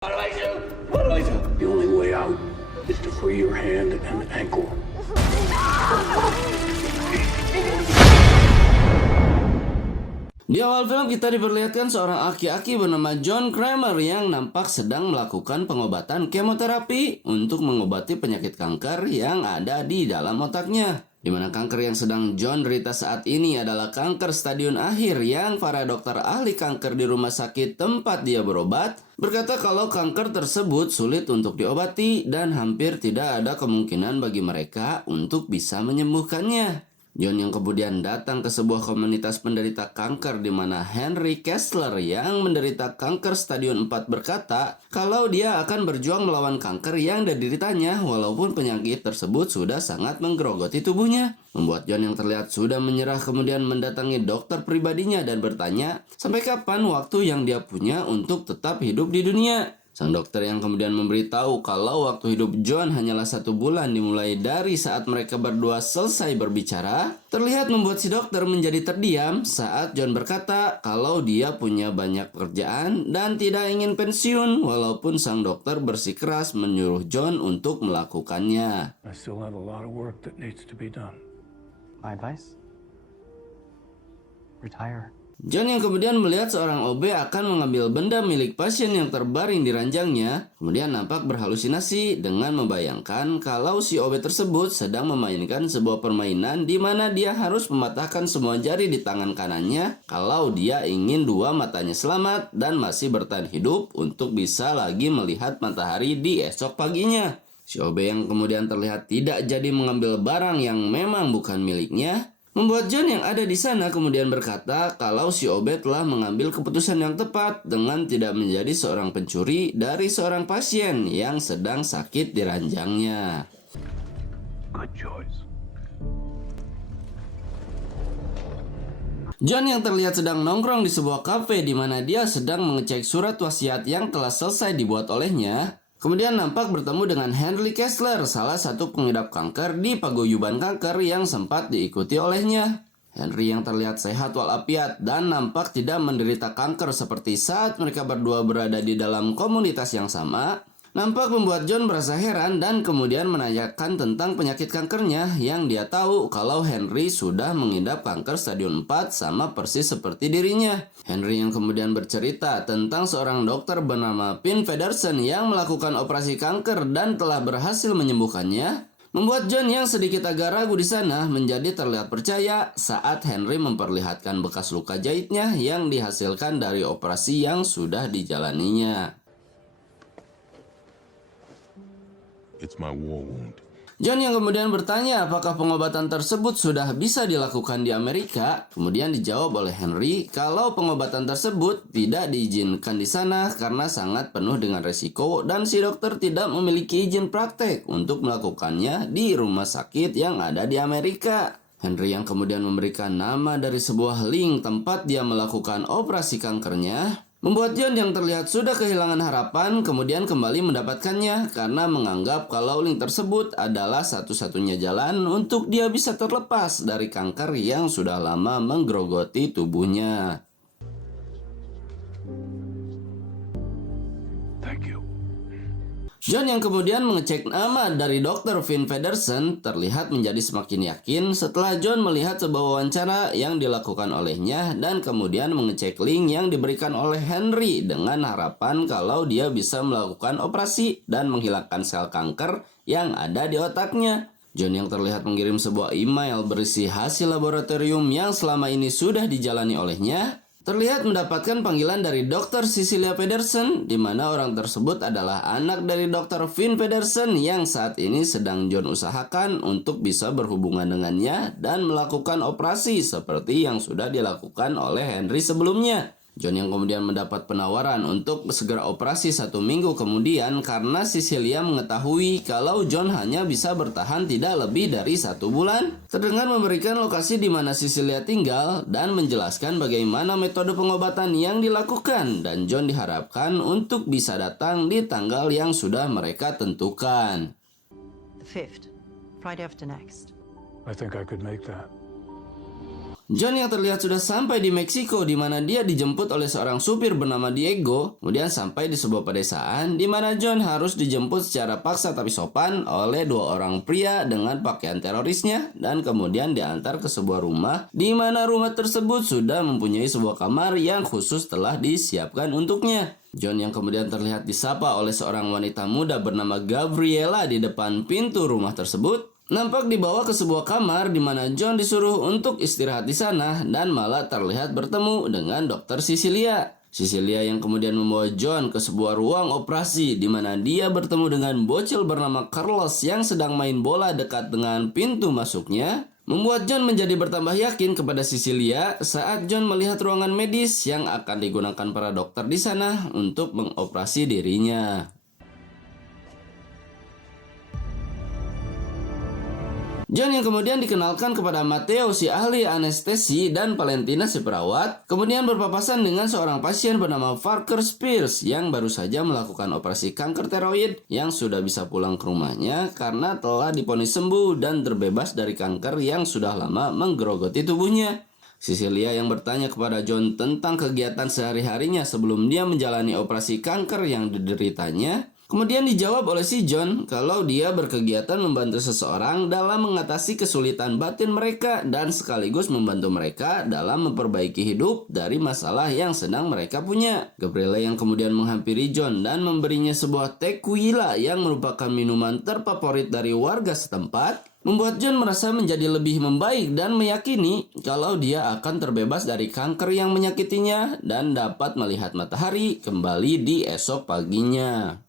What do I do? What do I do? The only way out is to free your hand and ankle. Di awal film kita diperlihatkan seorang aki-aki bernama John Kramer yang nampak sedang melakukan pengobatan kemoterapi untuk mengobati penyakit kanker yang ada di dalam otaknya. Di mana kanker yang sedang John derita saat ini adalah kanker stadion akhir yang para dokter ahli kanker di rumah sakit tempat dia berobat berkata kalau kanker tersebut sulit untuk diobati dan hampir tidak ada kemungkinan bagi mereka untuk bisa menyembuhkannya. John yang kemudian datang ke sebuah komunitas penderita kanker di mana Henry Kessler yang menderita kanker stadion 4 berkata kalau dia akan berjuang melawan kanker yang dideritanya walaupun penyakit tersebut sudah sangat menggerogoti tubuhnya. Membuat John yang terlihat sudah menyerah kemudian mendatangi dokter pribadinya dan bertanya sampai kapan waktu yang dia punya untuk tetap hidup di dunia. Sang dokter yang kemudian memberitahu kalau waktu hidup John hanyalah 1 bulan dimulai dari saat mereka berdua selesai berbicara, terlihat membuat si dokter menjadi terdiam saat John berkata kalau dia punya banyak pekerjaan dan tidak ingin pensiun walaupun sang dokter bersikeras menyuruh John untuk melakukannya. I still have a lot of work that needs to be done. My advice? Retire. John yang kemudian melihat seorang OB akan mengambil benda milik pasien yang terbaring di ranjangnya, kemudian nampak berhalusinasi dengan membayangkan kalau si OB tersebut sedang memainkan sebuah permainan di mana dia harus mematahkan semua jari di tangan kanannya kalau dia ingin 2 matanya selamat dan masih bertahan hidup untuk bisa lagi melihat matahari di esok paginya. Si OB yang kemudian terlihat tidak jadi mengambil barang yang memang bukan miliknya, membuat John yang ada di sana kemudian berkata kalau si OB telah mengambil keputusan yang tepat dengan tidak menjadi seorang pencuri dari seorang pasien yang sedang sakit di ranjangnya. Good choice. John yang terlihat sedang nongkrong di sebuah kafe di mana dia sedang mengecek surat wasiat yang telah selesai dibuat olehnya. Kemudian nampak bertemu dengan Henry Kessler, salah satu pengidap kanker di paguyuban kanker yang sempat diikuti olehnya. Henry yang terlihat sehat walafiat dan nampak tidak menderita kanker seperti saat mereka berdua berada di dalam komunitas yang sama, nampak membuat John merasa heran dan kemudian menanyakan tentang penyakit kankernya yang dia tahu kalau Henry sudah mengidap kanker stadion 4 sama persis seperti dirinya. Henry yang kemudian bercerita tentang seorang dokter bernama Pin Pedersen yang melakukan operasi kanker dan telah berhasil menyembuhkannya, membuat John yang sedikit agak ragu di sana menjadi terlihat percaya saat Henry memperlihatkan bekas luka jahitnya yang dihasilkan dari operasi yang sudah dijalaninya. It's my war wound. John yang kemudian bertanya apakah pengobatan tersebut sudah bisa dilakukan di Amerika, kemudian dijawab oleh Henry kalau pengobatan tersebut tidak diizinkan di sana karena sangat penuh dengan resiko dan si dokter tidak memiliki izin praktek untuk melakukannya di rumah sakit yang ada di Amerika. Henry yang kemudian memberikan nama dari sebuah link tempat dia melakukan operasi kankernya, membuat John yang terlihat sudah kehilangan harapan kemudian kembali mendapatkannya karena menganggap kalau link tersebut adalah satu-satunya jalan untuk dia bisa terlepas dari kanker yang sudah lama menggerogoti tubuhnya. Thank you. John yang kemudian mengecek nama dari Dr. Pin Pedersen terlihat menjadi semakin yakin setelah John melihat sebuah wawancara yang dilakukan olehnya dan kemudian mengecek link yang diberikan oleh Henry dengan harapan kalau dia bisa melakukan operasi dan menghilangkan sel kanker yang ada di otaknya. John yang terlihat mengirim sebuah email berisi hasil laboratorium yang selama ini sudah dijalani olehnya, terlihat mendapatkan panggilan dari Dr. Cecilia Pedersen, di mana orang tersebut adalah anak dari Dr. Pin Pedersen yang saat ini sedang John usahakan untuk bisa berhubungan dengannya dan melakukan operasi seperti yang sudah dilakukan oleh Henry sebelumnya. John yang kemudian mendapat penawaran untuk segera operasi 1 minggu kemudian karena Cecilia mengetahui kalau John hanya bisa bertahan tidak lebih dari 1 bulan. Terdengar memberikan lokasi di mana Cecilia tinggal dan menjelaskan bagaimana metode pengobatan yang dilakukan dan John diharapkan untuk bisa datang di tanggal yang sudah mereka tentukan. The 5th, Friday after next. I think I could make that. John yang terlihat sudah sampai di Meksiko di mana dia dijemput oleh seorang supir bernama Diego, kemudian sampai di sebuah pedesaan di mana John harus dijemput secara paksa tapi sopan oleh dua orang pria dengan pakaian terorisnya dan kemudian diantar ke sebuah rumah di mana rumah tersebut sudah mempunyai sebuah kamar yang khusus telah disiapkan untuknya. John yang kemudian terlihat disapa oleh seorang wanita muda bernama Gabriela di depan pintu rumah tersebut, nampak dibawa ke sebuah kamar di mana John disuruh untuk istirahat di sana dan malah terlihat bertemu dengan Dr. Cecilia. Cecilia yang kemudian membawa John ke sebuah ruang operasi di mana dia bertemu dengan bocil bernama Carlos yang sedang main bola dekat dengan pintu masuknya, membuat John menjadi bertambah yakin kepada Cecilia saat John melihat ruangan medis yang akan digunakan para dokter di sana untuk mengoperasi dirinya. John yang kemudian dikenalkan kepada Mateo si ahli anestesi dan Valentina si perawat, kemudian berpapasan dengan seorang pasien bernama Parker Spears yang baru saja melakukan operasi kanker tiroid yang sudah bisa pulang ke rumahnya karena telah divonis sembuh dan terbebas dari kanker yang sudah lama menggerogoti tubuhnya. Cecilia yang bertanya kepada John tentang kegiatan sehari-harinya sebelum dia menjalani operasi kanker yang dideritanya, kemudian dijawab oleh si John kalau dia berkegiatan membantu seseorang dalam mengatasi kesulitan batin mereka dan sekaligus membantu mereka dalam memperbaiki hidup dari masalah yang sedang mereka punya. Gabriela yang kemudian menghampiri John dan memberinya sebuah tequila yang merupakan minuman terfavorit dari warga setempat, membuat John merasa menjadi lebih membaik dan meyakini kalau dia akan terbebas dari kanker yang menyakitinya dan dapat melihat matahari kembali di esok paginya.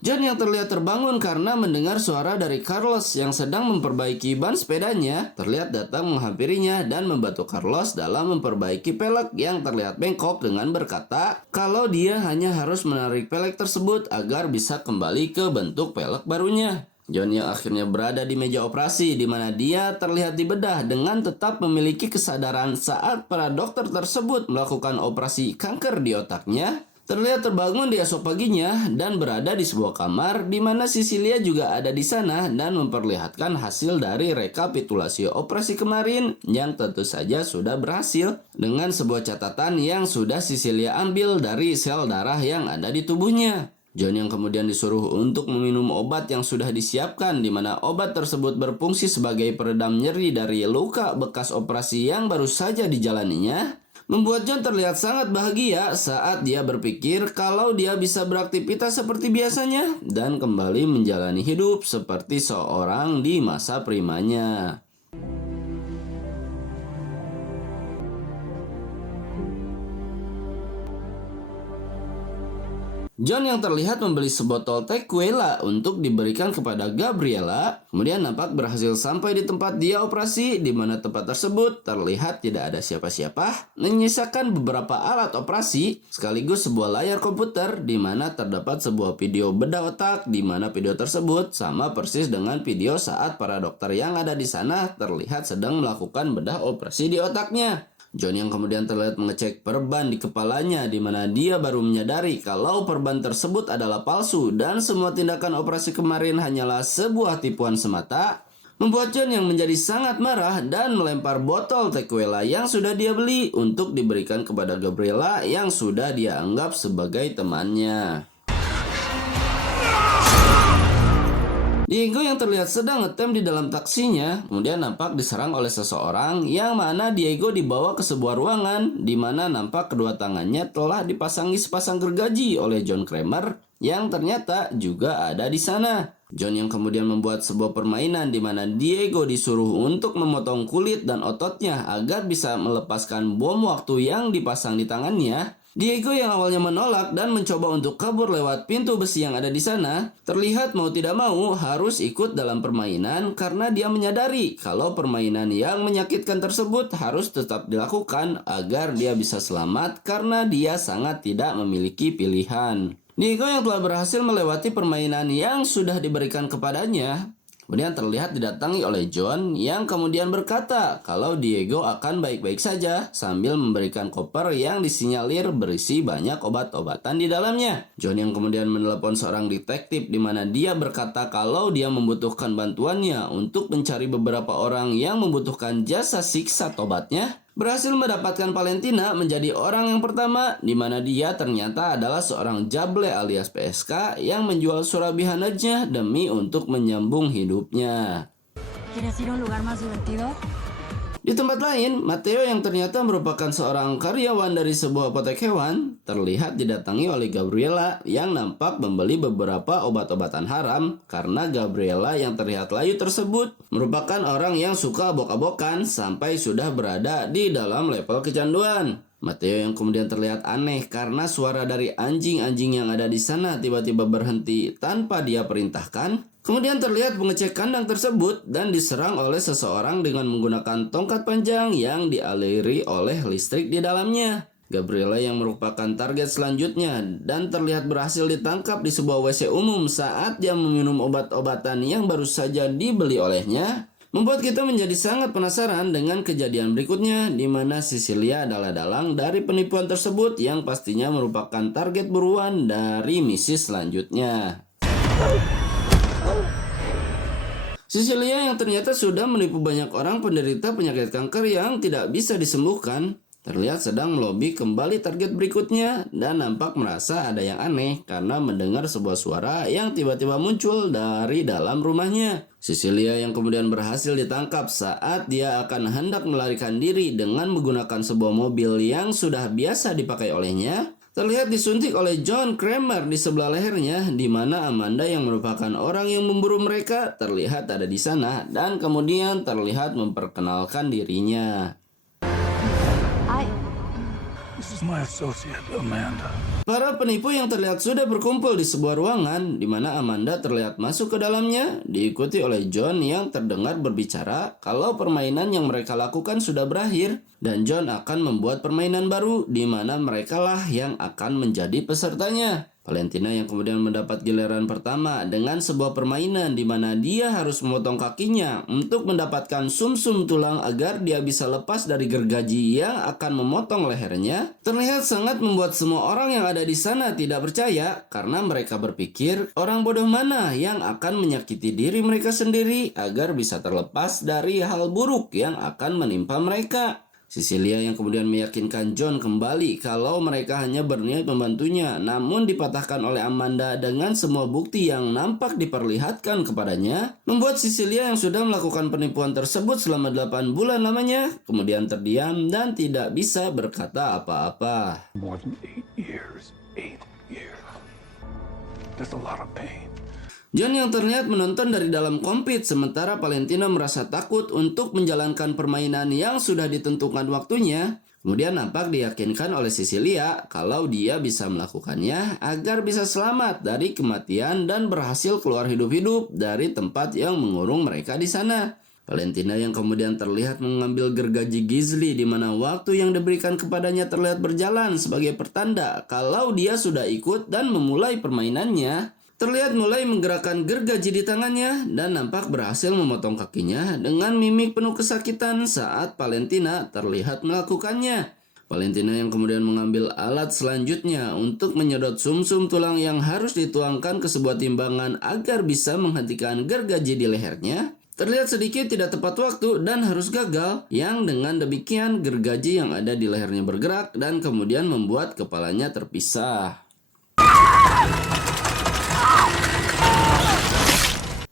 John yang terlihat terbangun karena mendengar suara dari Carlos yang sedang memperbaiki ban sepedanya, terlihat datang menghampirinya dan membantu Carlos dalam memperbaiki pelek yang terlihat bengkok dengan berkata kalau dia hanya harus menarik pelek tersebut agar bisa kembali ke bentuk pelek barunya. John yang akhirnya berada di meja operasi di mana dia terlihat dibedah dengan tetap memiliki kesadaran saat para dokter tersebut melakukan operasi kanker di otaknya, terlihat terbangun di esok paginya dan berada di sebuah kamar di mana Cecilia juga ada di sana dan memperlihatkan hasil dari rekapitulasi operasi kemarin yang tentu saja sudah berhasil dengan sebuah catatan yang sudah Cecilia ambil dari sel darah yang ada di tubuhnya. John yang kemudian disuruh untuk meminum obat yang sudah disiapkan di mana obat tersebut berfungsi sebagai peredam nyeri dari luka bekas operasi yang baru saja dijalaninya, membuat John terlihat sangat bahagia saat dia berpikir kalau dia bisa beraktivitas seperti biasanya dan kembali menjalani hidup seperti seorang di masa primanya. John yang terlihat membeli sebotol tequila untuk diberikan kepada Gabriela, kemudian nampak berhasil sampai di tempat dia operasi di mana tempat tersebut terlihat tidak ada siapa-siapa, menyisakan beberapa alat operasi sekaligus sebuah layar komputer di mana terdapat sebuah video bedah otak di mana video tersebut sama persis dengan video saat para dokter yang ada di sana terlihat sedang melakukan bedah operasi di otaknya. John yang kemudian terlihat mengecek perban di kepalanya di mana dia baru menyadari kalau perban tersebut adalah palsu dan semua tindakan operasi kemarin hanyalah sebuah tipuan semata, membuat John yang menjadi sangat marah dan melempar botol tequila yang sudah dia beli untuk diberikan kepada Gabriela yang sudah dia anggap sebagai temannya. Diego yang terlihat sedang ngetem di dalam taksinya, kemudian nampak diserang oleh seseorang yang mana Diego dibawa ke sebuah ruangan di mana nampak kedua tangannya telah dipasangi sepasang gergaji oleh John Kramer yang ternyata juga ada di sana. John yang kemudian membuat sebuah permainan di mana Diego disuruh untuk memotong kulit dan ototnya agar bisa melepaskan bom waktu yang dipasang di tangannya. Diego yang awalnya menolak dan mencoba untuk kabur lewat pintu besi yang ada di sana, terlihat mau tidak mau harus ikut dalam permainan karena dia menyadari kalau permainan yang menyakitkan tersebut harus tetap dilakukan agar dia bisa selamat karena dia sangat tidak memiliki pilihan. Diego yang telah berhasil melewati permainan yang sudah diberikan kepadanya, kemudian terlihat didatangi oleh John yang kemudian berkata kalau Diego akan baik-baik saja sambil memberikan koper yang disinyalir berisi banyak obat-obatan di dalamnya. John yang kemudian menelepon seorang detektif di mana dia berkata kalau dia membutuhkan bantuannya untuk mencari beberapa orang yang membutuhkan jasa siksa tobatnya, berhasil mendapatkan Valentina menjadi orang yang pertama di mana dia ternyata adalah seorang jable alias PSK yang menjual surabihananya demi untuk menyambung hidupnya. ¿Quieres ir a un lugar más divertido? Di tempat lain, Mateo yang ternyata merupakan seorang karyawan dari sebuah apotek hewan terlihat didatangi oleh Gabriela yang nampak membeli beberapa obat-obatan haram karena Gabriela yang terlihat layu tersebut merupakan orang yang suka abok-abokan sampai sudah berada di dalam level kecanduan. Mateo yang kemudian terlihat aneh karena suara dari anjing-anjing yang ada di sana tiba-tiba berhenti tanpa dia perintahkan. Kemudian terlihat mengecek kandang tersebut dan diserang oleh seseorang dengan menggunakan tongkat panjang yang dialiri oleh listrik di dalamnya. Gabriela yang merupakan target selanjutnya dan terlihat berhasil ditangkap di sebuah WC umum saat dia meminum obat-obatan yang baru saja dibeli olehnya. Membuat kita menjadi sangat penasaran dengan kejadian berikutnya di mana Cecilia adalah dalang dari penipuan tersebut yang pastinya merupakan target buruan dari misi selanjutnya. Cecilia yang ternyata sudah menipu banyak orang penderita penyakit kanker yang tidak bisa disembuhkan, terlihat sedang melobi kembali target berikutnya dan nampak merasa ada yang aneh karena mendengar sebuah suara yang tiba-tiba muncul dari dalam rumahnya. Cecilia yang kemudian berhasil ditangkap saat dia akan hendak melarikan diri dengan menggunakan sebuah mobil yang sudah biasa dipakai olehnya. Terlihat disuntik oleh John Kramer di sebelah lehernya, di mana Amanda yang merupakan orang yang memburu mereka terlihat ada di sana dan kemudian terlihat memperkenalkan dirinya. This is my associate, Amanda. Para penipu yang terlihat sudah berkumpul di sebuah ruangan di mana Amanda terlihat masuk ke dalamnya, diikuti oleh John yang terdengar berbicara kalau permainan yang mereka lakukan sudah berakhir dan John akan membuat permainan baru di mana merekalah yang akan menjadi pesertanya. Valentina yang kemudian mendapat giliran pertama dengan sebuah permainan di mana dia harus memotong kakinya untuk mendapatkan sumsum tulang agar dia bisa lepas dari gergaji yang akan memotong lehernya. Terlihat sangat membuat semua orang yang ada di sana tidak percaya karena mereka berpikir orang bodoh mana yang akan menyakiti diri mereka sendiri agar bisa terlepas dari hal buruk yang akan menimpa mereka. Cecilia yang kemudian meyakinkan John kembali kalau mereka hanya berniat membantunya, namun dipatahkan oleh Amanda dengan semua bukti yang nampak diperlihatkan kepadanya, membuat Cecilia yang sudah melakukan penipuan tersebut selama 8 bulan lamanya, kemudian terdiam dan tidak bisa berkata apa-apa. More than 8 years. 8 years. That's a lot of pain. John yang terlihat menonton dari dalam kokpit sementara Valentina merasa takut untuk menjalankan permainan yang sudah ditentukan waktunya. Kemudian nampak diyakinkan oleh Cecilia kalau dia bisa melakukannya agar bisa selamat dari kematian dan berhasil keluar hidup-hidup dari tempat yang mengurung mereka di sana. Valentina yang kemudian terlihat mengambil gergaji gizli di mana waktu yang diberikan kepadanya terlihat berjalan sebagai pertanda kalau dia sudah ikut dan memulai permainannya. Terlihat mulai menggerakkan gergaji di tangannya dan nampak berhasil memotong kakinya dengan mimik penuh kesakitan saat Valentina terlihat melakukannya. Valentina yang kemudian mengambil alat selanjutnya untuk menyedot sumsum tulang yang harus dituangkan ke sebuah timbangan agar bisa menghentikan gergaji di lehernya. Terlihat sedikit tidak tepat waktu dan harus gagal, yang dengan demikian gergaji yang ada di lehernya bergerak dan kemudian membuat kepalanya terpisah.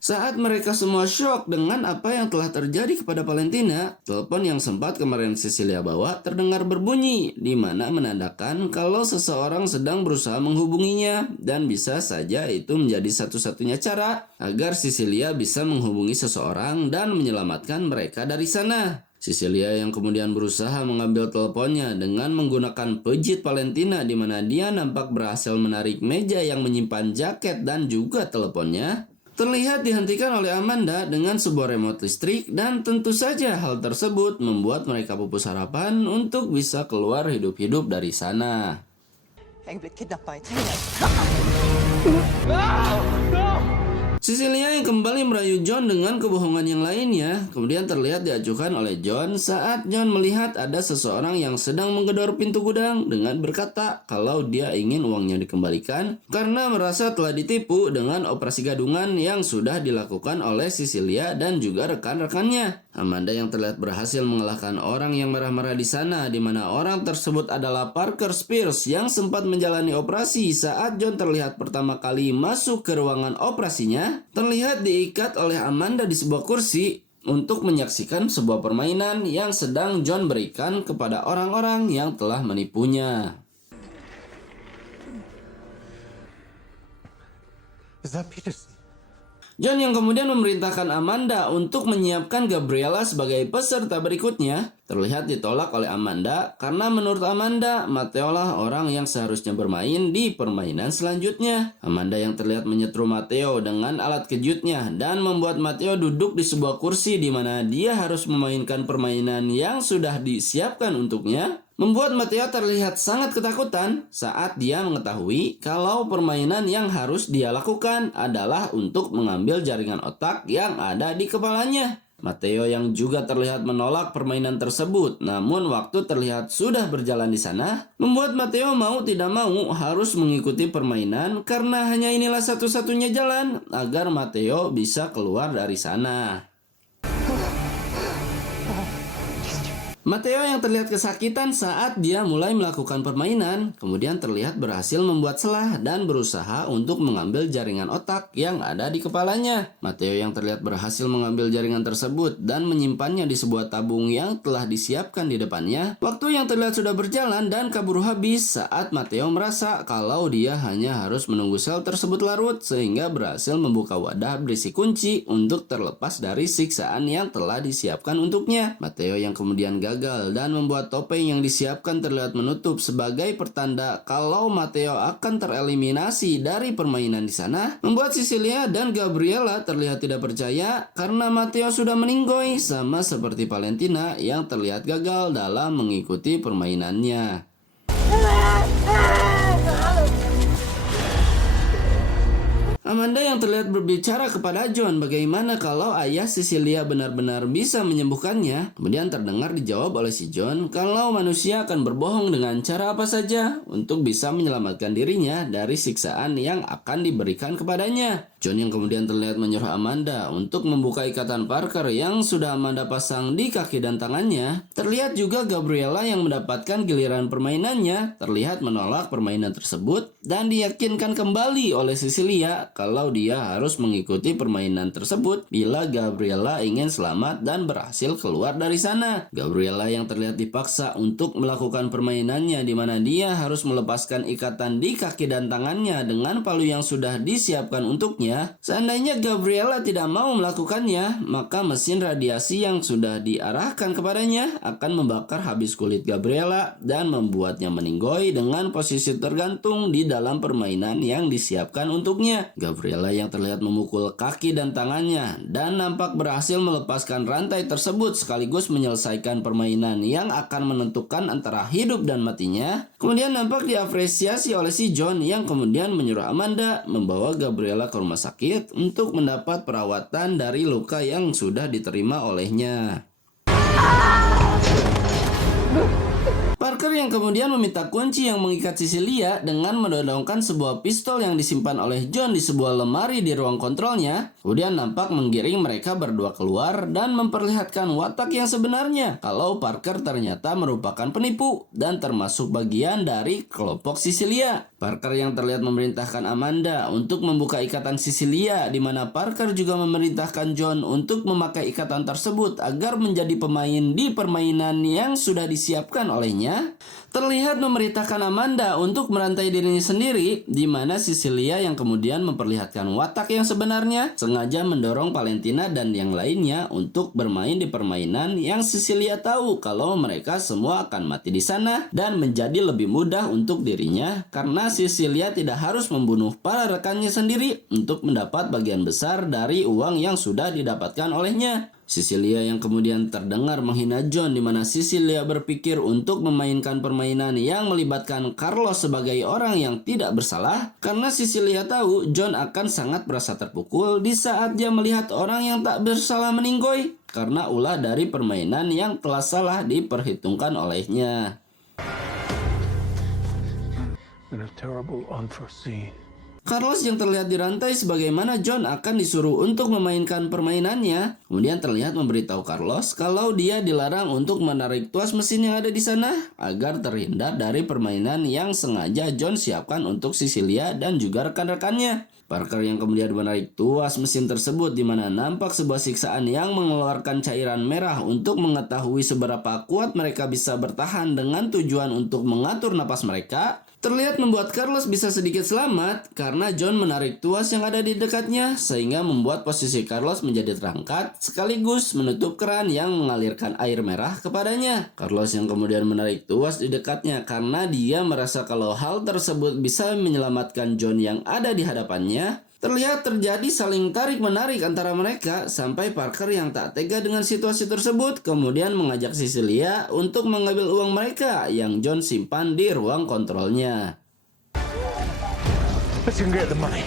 Saat mereka semua syok dengan apa yang telah terjadi kepada Valentina, telepon yang sempat kemarin Cecilia bawa terdengar berbunyi, di mana menandakan kalau seseorang sedang berusaha menghubunginya dan bisa saja itu menjadi satu-satunya cara agar Cecilia bisa menghubungi seseorang dan menyelamatkan mereka dari sana. Cecilia yang kemudian berusaha mengambil teleponnya dengan menggunakan pejit Valentina di mana dia nampak berhasil menarik meja yang menyimpan jaket dan juga teleponnya. Terlihat dihentikan oleh Amanda dengan sebuah remote listrik dan tentu saja hal tersebut membuat mereka pupus harapan untuk bisa keluar hidup-hidup dari sana. Cecilia yang kembali merayu John dengan kebohongan yang lainnya, kemudian terlihat diacuhkan oleh John saat John melihat ada seseorang yang sedang menggedor pintu gudang dengan berkata kalau dia ingin uangnya dikembalikan karena merasa telah ditipu dengan operasi gadungan yang sudah dilakukan oleh Cecilia dan juga rekan-rekannya. Amanda yang terlihat berhasil mengalahkan orang yang marah-marah di sana, di mana orang tersebut adalah Parker Spears yang sempat menjalani operasi saat John terlihat pertama kali masuk ke ruangan operasinya, terlihat diikat oleh Amanda di sebuah kursi untuk menyaksikan sebuah permainan yang sedang John berikan kepada orang-orang yang telah menipunya. Is that Peterson? John yang kemudian memerintahkan Amanda untuk menyiapkan Gabriella sebagai peserta berikutnya, terlihat ditolak oleh Amanda karena menurut Amanda, Matteo lah orang yang seharusnya bermain di permainan selanjutnya. Amanda yang terlihat menyetrum Matteo dengan alat kejutnya dan membuat Matteo duduk di sebuah kursi di mana dia harus memainkan permainan yang sudah disiapkan untuknya, membuat Matteo terlihat sangat ketakutan saat dia mengetahui kalau permainan yang harus dia lakukan adalah untuk mengambil jaringan otak yang ada di kepalanya. Matteo yang juga terlihat menolak permainan tersebut, namun waktu terlihat sudah berjalan di sana, membuat Matteo mau tidak mau harus mengikuti permainan karena hanya inilah satu-satunya jalan agar Matteo bisa keluar dari sana. Matteo yang terlihat kesakitan saat dia mulai melakukan permainan, kemudian terlihat berhasil membuat celah dan berusaha untuk mengambil jaringan otak yang ada di kepalanya. Matteo yang terlihat berhasil mengambil jaringan tersebut dan menyimpannya di sebuah tabung yang telah disiapkan di depannya. Waktu yang terlihat sudah berjalan dan kabur habis saat Matteo merasa kalau dia hanya harus menunggu sel tersebut larut sehingga berhasil membuka wadah berisi kunci untuk terlepas dari siksaan yang telah disiapkan untuknya. Matteo yang kemudian gagal dan membuat topeng yang disiapkan terlihat menutup sebagai pertanda kalau Matteo akan tereliminasi dari permainan di sana, membuat Cecilia dan Gabriella terlihat tidak percaya karena Matteo sudah meninggoy sama seperti Valentina yang terlihat gagal dalam mengikuti permainannya. Amanda yang terlihat berbicara kepada John bagaimana kalau ayah Cecilia benar-benar bisa menyembuhkannya. Kemudian terdengar dijawab oleh si John kalau manusia akan berbohong dengan cara apa saja untuk bisa menyelamatkan dirinya dari siksaan yang akan diberikan kepadanya. John yang kemudian terlihat menyuruh Amanda untuk membuka ikatan Parker yang sudah Amanda pasang di kaki dan tangannya. Terlihat juga Gabriella yang mendapatkan giliran permainannya terlihat menolak permainan tersebut dan diyakinkan kembali oleh Cecilia kalau dia harus mengikuti permainan tersebut bila Gabriella ingin selamat dan berhasil keluar dari sana. Gabriella yang terlihat dipaksa untuk melakukan permainannya di mana dia harus melepaskan ikatan di kaki dan tangannya dengan palu yang sudah disiapkan untuknya. Seandainya Gabriella tidak mau melakukannya, maka mesin radiasi yang sudah diarahkan kepadanya akan membakar habis kulit Gabriella dan membuatnya meninggoy dengan posisi tergantung di dalam permainan yang disiapkan untuknya. Gabriella yang terlihat memukul kaki dan tangannya dan nampak berhasil melepaskan rantai tersebut sekaligus menyelesaikan permainan yang akan menentukan antara hidup dan matinya. Kemudian nampak diapresiasi oleh si John yang kemudian menyuruh Amanda membawa Gabriella ke rumah sakit untuk mendapat perawatan dari luka yang sudah diterima olehnya. Parker yang kemudian meminta kunci yang mengikat Cecilia dengan mendodongkan sebuah pistol yang disimpan oleh John di sebuah lemari di ruang kontrolnya. Kemudian nampak menggiring mereka berdua keluar dan memperlihatkan watak yang sebenarnya kalau Parker ternyata merupakan penipu dan termasuk bagian dari kelompok Cecilia. Parker yang terlihat memerintahkan Amanda untuk membuka ikatan Cecilia di mana Parker juga memerintahkan John untuk memakai ikatan tersebut agar menjadi pemain di permainan yang sudah disiapkan olehnya. Terlihat memerintahkan Amanda untuk merantai dirinya sendiri di mana Cecilia yang kemudian memperlihatkan watak yang sebenarnya sengaja mendorong Valentina dan yang lainnya untuk bermain di permainan yang Cecilia tahu kalau mereka semua akan mati di sana dan menjadi lebih mudah untuk dirinya karena Cecilia tidak harus membunuh para rekannya sendiri untuk mendapat bagian besar dari uang yang sudah didapatkan olehnya. Cecilia yang kemudian terdengar menghina John, di mana Cecilia berpikir untuk memainkan permainan yang melibatkan Carlos sebagai orang yang tidak bersalah, karena Cecilia tahu John akan sangat merasa terpukul di saat dia melihat orang yang tak bersalah meninggoy karena ulah dari permainan yang telah salah diperhitungkan olehnya. In a terrible, unforeseen. Carlos yang terlihat dirantai sebagaimana John akan disuruh untuk memainkan permainannya, kemudian terlihat memberitahu Carlos kalau dia dilarang untuk menarik tuas mesin yang ada di sana agar terhindar dari permainan yang sengaja John siapkan untuk Cecilia dan juga rekan-rekannya. Parker yang kemudian menarik tuas mesin tersebut, di mana nampak sebuah siksaan yang mengeluarkan cairan merah untuk mengetahui seberapa kuat mereka bisa bertahan dengan tujuan untuk mengatur napas mereka, terlihat membuat Carlos bisa sedikit selamat karena John menarik tuas yang ada di dekatnya, sehingga membuat posisi Carlos menjadi terangkat sekaligus menutup keran yang mengalirkan air merah kepadanya. Carlos yang kemudian menarik tuas di dekatnya karena dia merasa kalau hal tersebut bisa menyelamatkan John yang ada di hadapannya. Terlihat terjadi saling tarik-menarik antara mereka sampai Parker yang tak tega dengan situasi tersebut kemudian mengajak Cecilia untuk mengambil uang mereka yang John simpan di ruang kontrolnya. Let's go get the money.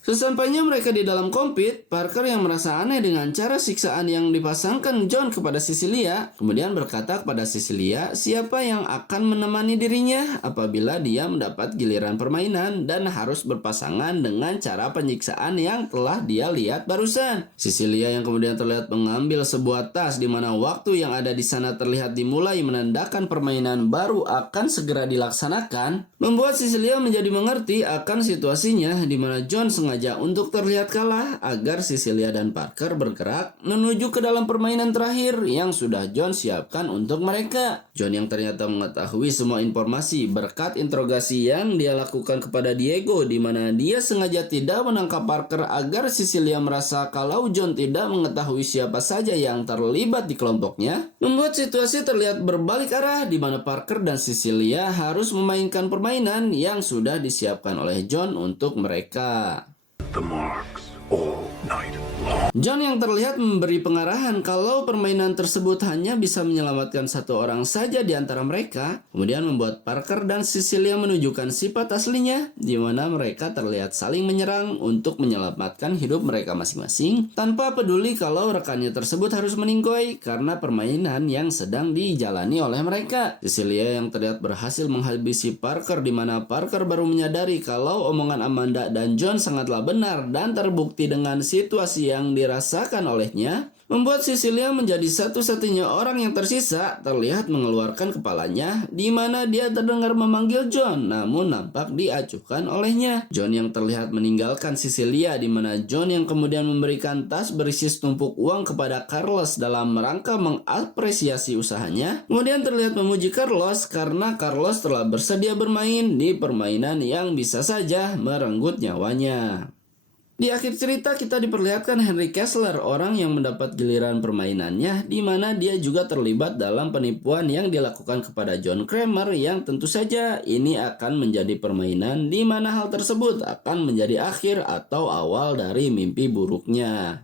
Sesampainya mereka di dalam kokpit, Parker yang merasa aneh dengan cara siksaan yang dipasangkan John kepada Cecilia, kemudian berkata kepada Cecilia siapa yang akan menemani dirinya apabila dia mendapat giliran permainan dan harus berpasangan dengan cara penyiksaan yang telah dia lihat barusan. Cecilia yang kemudian terlihat mengambil sebuah tas di mana waktu yang ada di sana terlihat dimulai menandakan permainan baru akan segera dilaksanakan, membuat Cecilia menjadi mengerti akan situasinya di mana John sengaja untuk terlihat kalah agar Cecilia dan Parker bergerak menuju ke dalam permainan terakhir yang sudah John siapkan untuk mereka. John yang ternyata mengetahui semua informasi berkat interogasi yang dia lakukan kepada Diego, di mana dia sengaja tidak menangkap Parker agar Cecilia merasa kalau John tidak mengetahui siapa saja yang terlibat di kelompoknya, membuat situasi terlihat berbalik arah di mana Parker dan Cecilia harus memainkan permainan yang sudah disiapkan oleh John untuk mereka. The marks all night long. John yang terlihat memberi pengarahan kalau permainan tersebut hanya bisa menyelamatkan satu orang saja di antara mereka, kemudian membuat Parker dan Cecilia menunjukkan sifat aslinya, di mana mereka terlihat saling menyerang untuk menyelamatkan hidup mereka masing-masing, tanpa peduli kalau rekannya tersebut harus meninggoy karena permainan yang sedang dijalani oleh mereka. Cecilia yang terlihat berhasil menghabisi Parker, di mana Parker baru menyadari kalau omongan Amanda dan John sangatlah benar dan terbukti dengan situasi yang dirasakan olehnya, membuat Cecilia menjadi satu-satunya orang yang tersisa terlihat mengeluarkan kepalanya, di mana dia terdengar memanggil John namun nampak diacuhkan olehnya. John yang terlihat meninggalkan Cecilia, di mana John yang kemudian memberikan tas berisi setumpuk uang kepada Carlos dalam rangka mengapresiasi usahanya, kemudian terlihat memuji Carlos karena Carlos telah bersedia bermain di permainan yang bisa saja merenggut nyawanya. Di akhir cerita kita diperlihatkan Henry Kessler, orang yang mendapat giliran permainannya, di mana dia juga terlibat dalam penipuan yang dilakukan kepada John Kramer, yang tentu saja ini akan menjadi permainan di mana hal tersebut akan menjadi akhir atau awal dari mimpi buruknya.